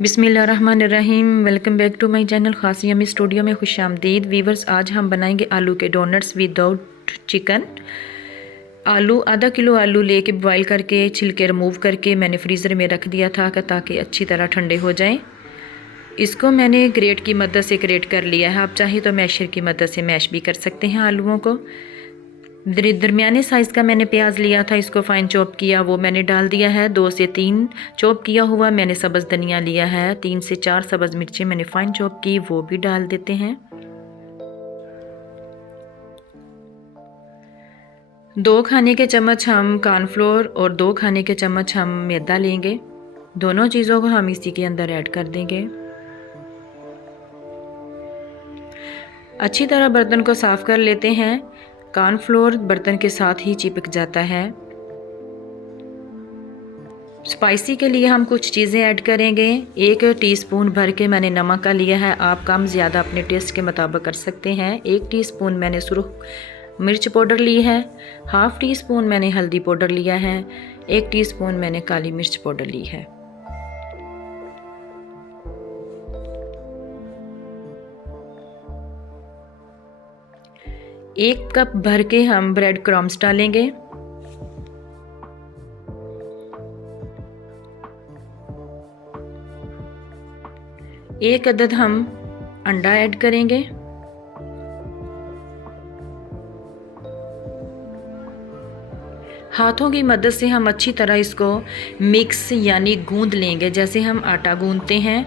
बिस्मिल्लाहिर्रहमानिर्रहीम। Welcome back to my channel खासी yummy studio में खुश आमदीद। वीवर्स, आज हम बनाएंगे आलू के डोनट्स विदाउट चिकन। आलू आधा किलो आलू लेके बॉईल करके छिलके रिमूव करके मैंने फ्रीज़र में रख दिया था ताकि अच्छी तरह ठंडे हो जाएं। इसको मैंने ग्रेट की मदद से ग्रेट कर लिया है। आप चाहे तो मैशर की मदद से मैश भी कर सकते हैं आलूओं को। दरमियाने साइज़ का मैंने प्याज लिया था, इसको फ़ाइन चॉप किया, वो मैंने डाल दिया है। 2 से 3 चॉप किया हुआ मैंने सब्ज़ धनिया लिया है। 3 से 4 सब्ज़ मिर्ची मैंने फ़ाइन चॉप की, वो भी डाल देते हैं। 2 खाने के चम्मच हम कॉर्नफ्लोर और 2 खाने के चम्मच हम मैदा लेंगे। दोनों चीज़ों को हम इसी के अंदर ऐड कर देंगे। अच्छी तरह बर्तन को साफ़ कर लेते हैं। कॉर्नफ्लोर बर्तन के साथ ही चिपक जाता है। स्पाइसी के लिए हम कुछ चीज़ें ऐड करेंगे। 1 टीस्पून भर के मैंने नमक का लिया है। आप कम ज़्यादा अपने टेस्ट के मुताबिक कर सकते हैं। 1 टीस्पून मैंने सुरख मिर्च पाउडर ली है। हाफ़ टी स्पून मैंने हल्दी पाउडर लिया है। 1 टीस्पून मैंने काली मिर्च पाउडर ली है। एक कप भर के हम ब्रेड क्रम्स डालेंगे। एक अदद हम अंडा ऐड करेंगे। हाथों की मदद से हम अच्छी तरह इसको मिक्स यानी गूंद लेंगे। जैसे हम आटा गूंदते हैं,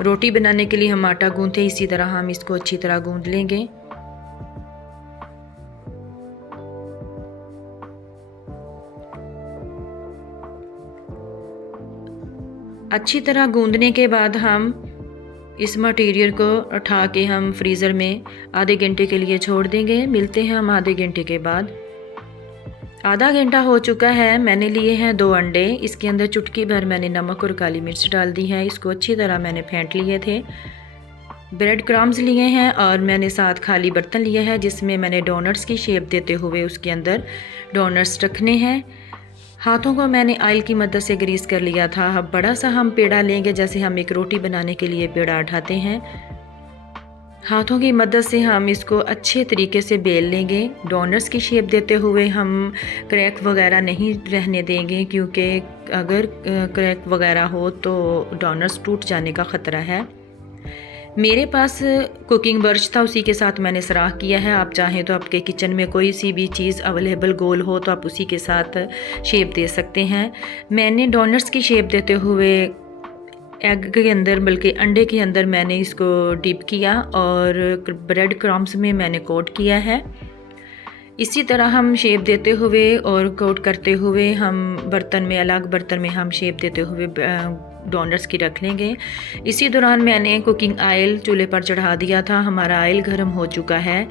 रोटी बनाने के लिए हम आटा गूंदते हैं, इसी तरह हम इसको अच्छी तरह गूंद लेंगे। अच्छी तरह गूंदने के बाद हम इस मटेरियल को उठा के हम फ्रीज़र में आधे घंटे के लिए छोड़ देंगे। मिलते हैं हम आधे घंटे के बाद। आधा घंटा हो चुका है। मैंने लिए हैं 2 अंडे। इसके अंदर चुटकी भर मैंने नमक और काली मिर्च डाल दी है। इसको अच्छी तरह मैंने फेंट लिए थे। ब्रेड क्रम्स लिए हैं और मैंने साथ खाली बर्तन लिया है जिसमें मैंने डोनट्स की शेप देते हुए उसके अंदर डोनट्स रखने हैं। हाथों को मैंने ऑयल की मदद से ग्रीस कर लिया था। अब बड़ा सा हम पेड़ा लेंगे, जैसे हम एक रोटी बनाने के लिए पेड़ा उठाते हैं। हाथों की मदद से हम इसको अच्छे तरीके से बेल लेंगे। डोनट्स की शेप देते हुए हम क्रैक वगैरह नहीं रहने देंगे, क्योंकि अगर क्रैक वगैरह हो तो डोनट्स टूट जाने का ख़तरा है। मेरे पास कुकिंग ब्रश था, उसी के साथ मैंने सराख किया है। आप चाहें तो आपके किचन में कोई सी भी चीज़ अवेलेबल गोल हो तो आप उसी के साथ शेप दे सकते हैं। मैंने डोनट्स की शेप देते हुए एग के अंदर, बल्कि अंडे के अंदर मैंने इसको डिप किया और ब्रेड क्रम्स में मैंने कोट किया है। इसी तरह हम शेप देते हुए और कोट करते हुए हम बर्तन में, अलग बर्तन में हम शेप देते हुए डोनट्स की रख लेंगे। इसी दौरान मैंने कुकिंग ऑयल चूल्हे पर चढ़ा दिया था। हमारा ऑयल गर्म हो चुका है।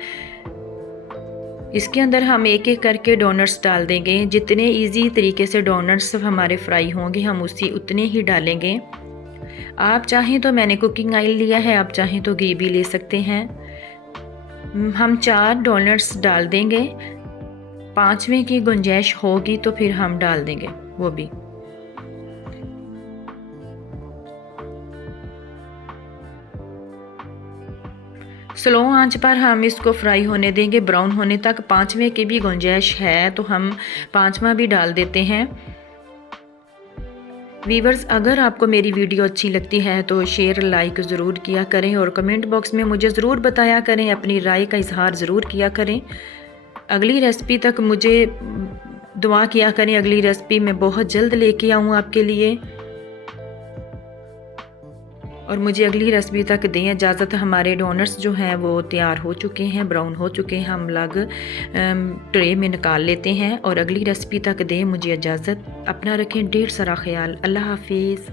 इसके अंदर हम एक एक करके डोनट्स डाल देंगे। जितने इजी तरीके से डोनट्स हमारे फ्राई होंगे हम उतने ही डालेंगे। आप चाहें तो, मैंने कुकिंग ऑयल लिया है, आप चाहें तो घी भी ले सकते हैं। हम 4 डोनट्स डाल देंगे। 5वें की गुंजाइश होगी तो फिर हम डाल देंगे वो भी। स्लो आंच पर हम इसको फ्राई होने देंगे, ब्राउन होने तक। 5वें की भी गुंजाइश है तो हम 5वां भी डाल देते हैं। वीवर्स, अगर आपको मेरी वीडियो अच्छी लगती है तो शेयर लाइक ज़रूर किया करें और कमेंट बॉक्स में मुझे ज़रूर बताया करें, अपनी राय का इजहार ज़रूर किया करें। अगली रेसिपी तक मुझे दुआ किया करें। अगली रेसिपी मैं बहुत जल्द लेके आऊँ आपके लिए, और मुझे अगली रेसिपी तक दें इजाज़त। हमारे डोनट्स जो हैं वो तैयार हो चुके हैं, ब्राउन हो चुके हैं। हम अलग ट्रे में निकाल लेते हैं और अगली रेसिपी तक दें मुझे इजाज़त। अपना रखें ढेर सारा ख्याल। अल्लाह हाफिज़।